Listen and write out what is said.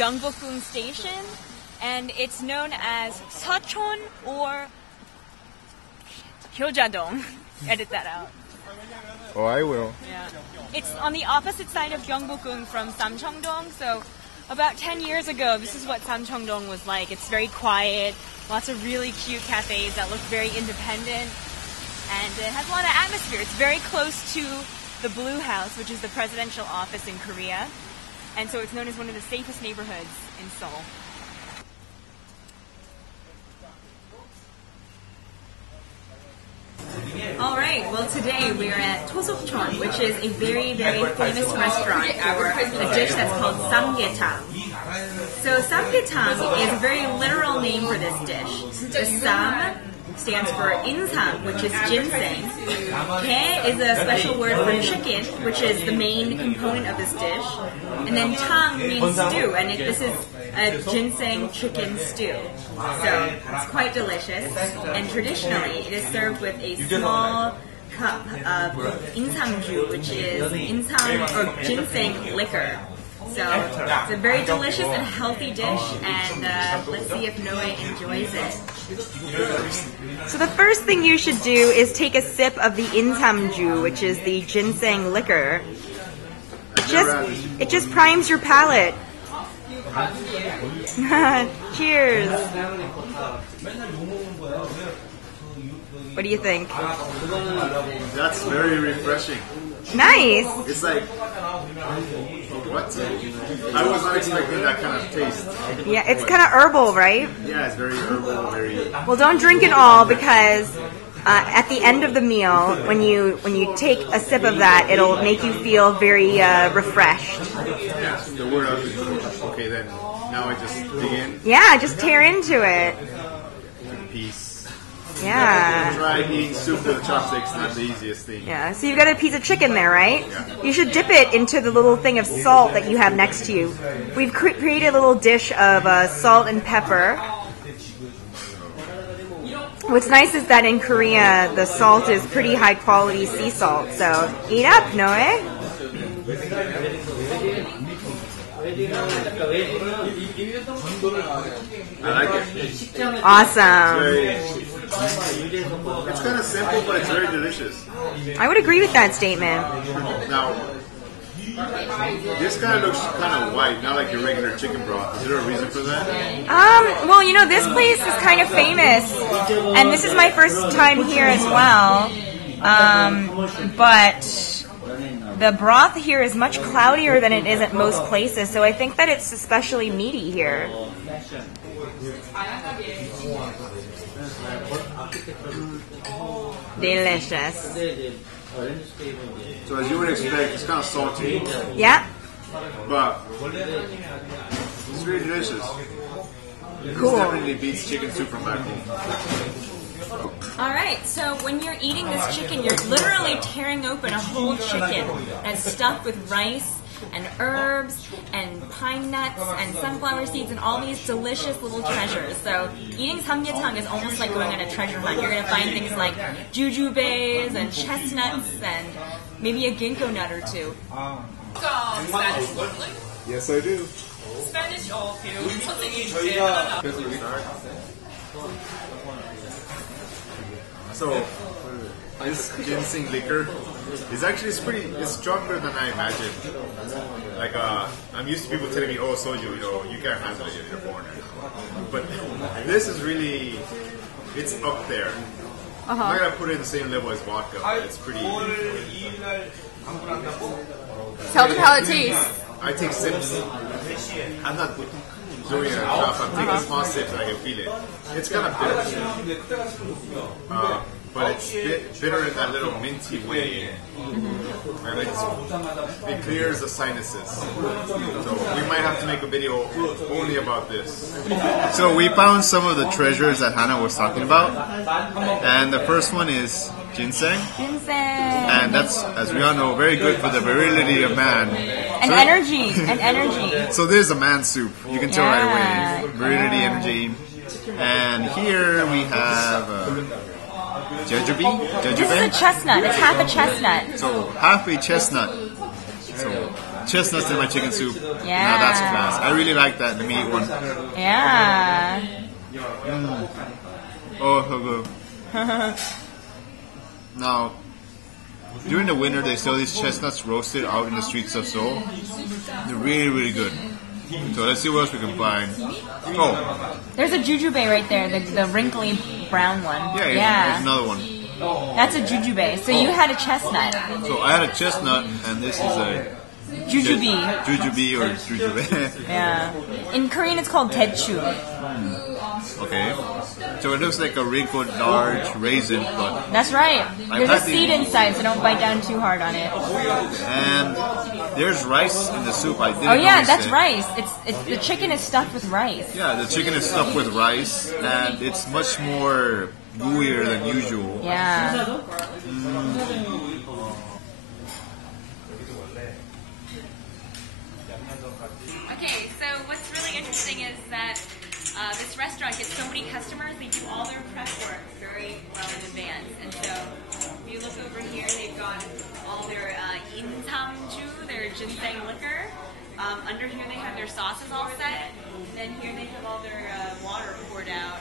Gyeongbokgung Station, and it's known as Seoul or Hyojadong. Edit that out. Oh, I will. Yeah. It's on the opposite side of Gyeongbokgung from Samcheongdong, so about 10 years ago, this is what Samcheongdong was like. It's very quiet, lots of really cute cafes that look very independent, and it has a lot of atmosphere. It's very close to the Blue House, which is the presidential office in Korea, and so it's known as one of the safest neighborhoods in Seoul. Alright, well today we're at Toseokcheon, which is a very, very famous restaurant for a dish that's called Gyetang. So Gyetang is a very literal name for this dish. The Sam stands for insam, which is ginseng. Ge is a special word for chicken, which is the main component of this dish. And then tang means stew, and this is a ginseng chicken stew. So it's quite delicious. And traditionally, it is served with a small cup of insamju, which is insam or ginseng liquor. So it's a very delicious and healthy dish, and let's see if Noe enjoys it. So the first thing you should do is take a sip of the insamju, which is the ginseng liquor. It just primes your palate. Cheers. What do you think? That's very refreshing. Nice. It's like, what? I was not expecting that kind of taste. Yeah, it's kind of herbal, right? Yeah, it's very herbal, very... Well, don't drink it all, because at the end of the meal, when you take a sip of that, it'll make you feel very refreshed. Yeah, the word of it. Okay, then, now I just dig in. Yeah, just tear into it. Peace. Yeah. Try eating soup with chopsticks, not the easiest thing. Yeah, so you've got a piece of chicken there, right? Yeah. You should dip it into the little thing of salt that you have next to you. We've created a little dish of salt and pepper. What's nice is that in Korea, the salt is pretty high quality sea salt. So eat up, Noe. I like it. Awesome. It's kind of simple, but it's very delicious. I would agree with that statement. Now, this kind of looks kind of white, not like your regular chicken broth. Is there a reason for that? Well, you know, this place is kind of famous, and this is my first time here as well. But the broth here is much cloudier than it is at most places, so I think that it's especially meaty here. Delicious. So as you would expect, it's kind of salty. Yeah. But it's really delicious. Cool. This definitely beats chicken soup from back home. Alright, so when you're eating this chicken, you're literally tearing open a whole chicken that's stuffed with rice and herbs and pine nuts and sunflower seeds and all these delicious little treasures. So eating Gyetang is almost like going on a treasure hunt. You're going to find things like jujubes and chestnuts and maybe a ginkgo nut or two. Spanish fluently? Yes, I do. Spanish 배우 선생님이 주제 하나. So, this ginseng liquor is actually it's stronger than I imagined. Like, I'm used to people telling me, oh, soju, you can't handle it, you're a foreigner. But this is really, it's up there. I'm not going to put it in the same level as vodka, but it's pretty... Tell them how it tastes. I take sips. I'm not doing a drop. I'm taking small sips and I can feel it. It's kind of bitter. But it's bitter in that little minty way. And it clears the sinuses. So we might have to make a video only about this. So we found some of the treasures that Hannah was talking about. And the first one is ginseng. And that's, as we all know, very good for the virility of man. And energy. So there's a man soup. You can tell right away. Virility, energy. And here we have jujube. This is a chestnut. It's half a chestnut. So half a chestnut. So chestnuts in my chicken soup. Yeah. Now that's class. I really like that, the meat one. Yeah. Oh, so good. Now, during the winter, they sell these chestnuts roasted out in the streets of Seoul. They're really, really good. So let's see what else we can find. Oh, There's a jujube right there, the wrinkly brown one. yeah, here's another one. That's a jujube. So you had a chestnut. So I had a chestnut, and this is a Jujube. jujube or jujube. Yeah. In Korean, it's called daechu. Okay. So it looks like a wrinkled large raisin, but That's right. There's a had the- seed inside, so don't bite down too hard on it. and there's rice in the soup. I didn't Oh yeah, notice that's it. rice. It's the chicken is stuffed with rice. Yeah, the chicken is stuffed with rice, and it's much more gooier than usual. Yeah. Okay, so what's really interesting is that this restaurant gets so many customers, they do all their prep work very well in advance. And so if you look over here, they've got all their insamju, their ginseng liquor. Under here they have their sauces all set. And then here they have all their water poured out.